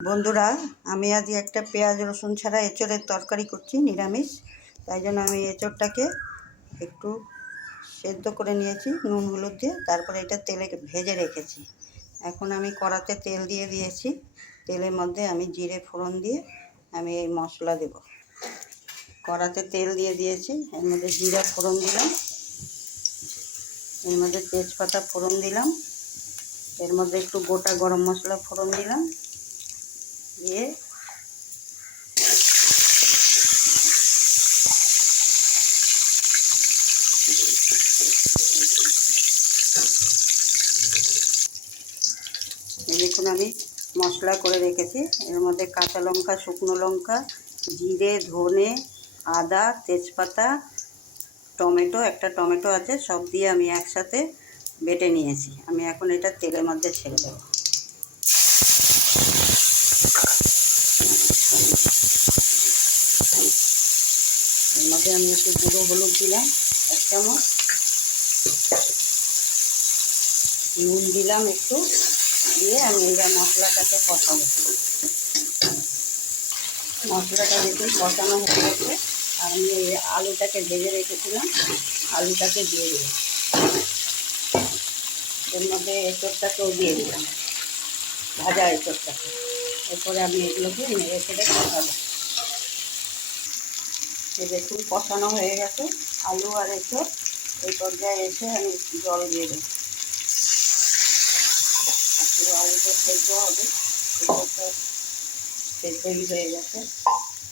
বন্ধুরা, আমি আজ একটা পেঁয়াজ রসুন ছাড়া এঁচোড়ের তরকারি করছি, নিরামিষ। তাই জন্য আমি এঁচোড়টাকে একটু সেদ্ধ করে নিয়েছি নুন হলুদ দিয়ে, তারপরে এটা তেলে ভেজে রেখেছি। এখন আমি কড়াতে তেল দিয়ে দিয়েছি। তেলের মধ্যে আমি জিরে ফোড়ন দিয়ে আমি এই মশলা দেব। কড়াতে তেল দিয়ে দিয়েছি, এর মধ্যে জিরা ফোড়ন দিলাম, এর মধ্যে তেজপাতা ফোড়ন দিলাম, এর মধ্যে একটু গোটা গরম মশলা ফোড়ন দিলাম, দিয়ে দেখুন আমি মশলা করে রেখেছি। এর মধ্যে কাঁচা লঙ্কা, শুকনো লঙ্কা, জিরে, ধনে, আদা, তেজপাতা, টমেটো, একটা টমেটো আছে, সব দিয়ে আমি একসাথে বেটে নিয়েছি। আমি এখন এটা তেলের মধ্যে ছেড়ে দেবো। এর মধ্যে আমি একটু গুঁড়ো হলুদ দিলাম 1 চামচ, নুন দিলাম একটু, দিয়ে আমি এই মশলাটাকে কষাবো। মশলাটা দেখুন কষানো হয়ে গেছে। আর আমি এই আলুটাকে ভেজে রেখেছিলাম, আলুটাকে দিয়ে দিলাম। এর মধ্যে এঁচোড়টাকেও দিয়ে দিলাম, ভাজা এঁচোড়টাকে। এরপরে আমি এগুলোকে নেড়ে চেড়ে কষাবো। এই দেখুন কষানো হয়ে গেছে আলু আর এঁচোড়। এই পর্যায়ে এসে আমি জল দিয়ে দেবো। আলুটা সেদ্ধ হবে, এঁচোড়টা সেদ্ধই হয়ে গেছে।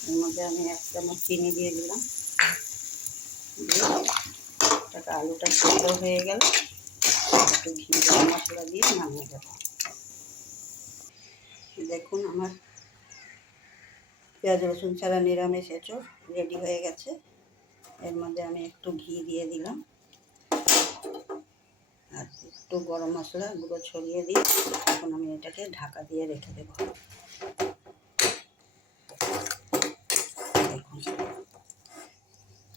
এর মধ্যে আমি 1 চামচ চিনি দিয়ে দিলাম। দিয়ে আলুটা সেদ্ধ হয়ে গেল, একটু ঘি গরম মশলা দিয়ে নামিয়ে দেবো। দেখুন আমার পেঁয়াজ রসুন ছাড়া নিরামিষ এঁচোড় রেডি হয়ে গেছে। এর মধ্যে আমি একটু ঘি দিয়ে দিলাম আর একটু গরম মশলা গুঁড়ো ছড়িয়ে দিই। এখন আমি এটাকে ঢাকা দিয়ে রেখে দেবো।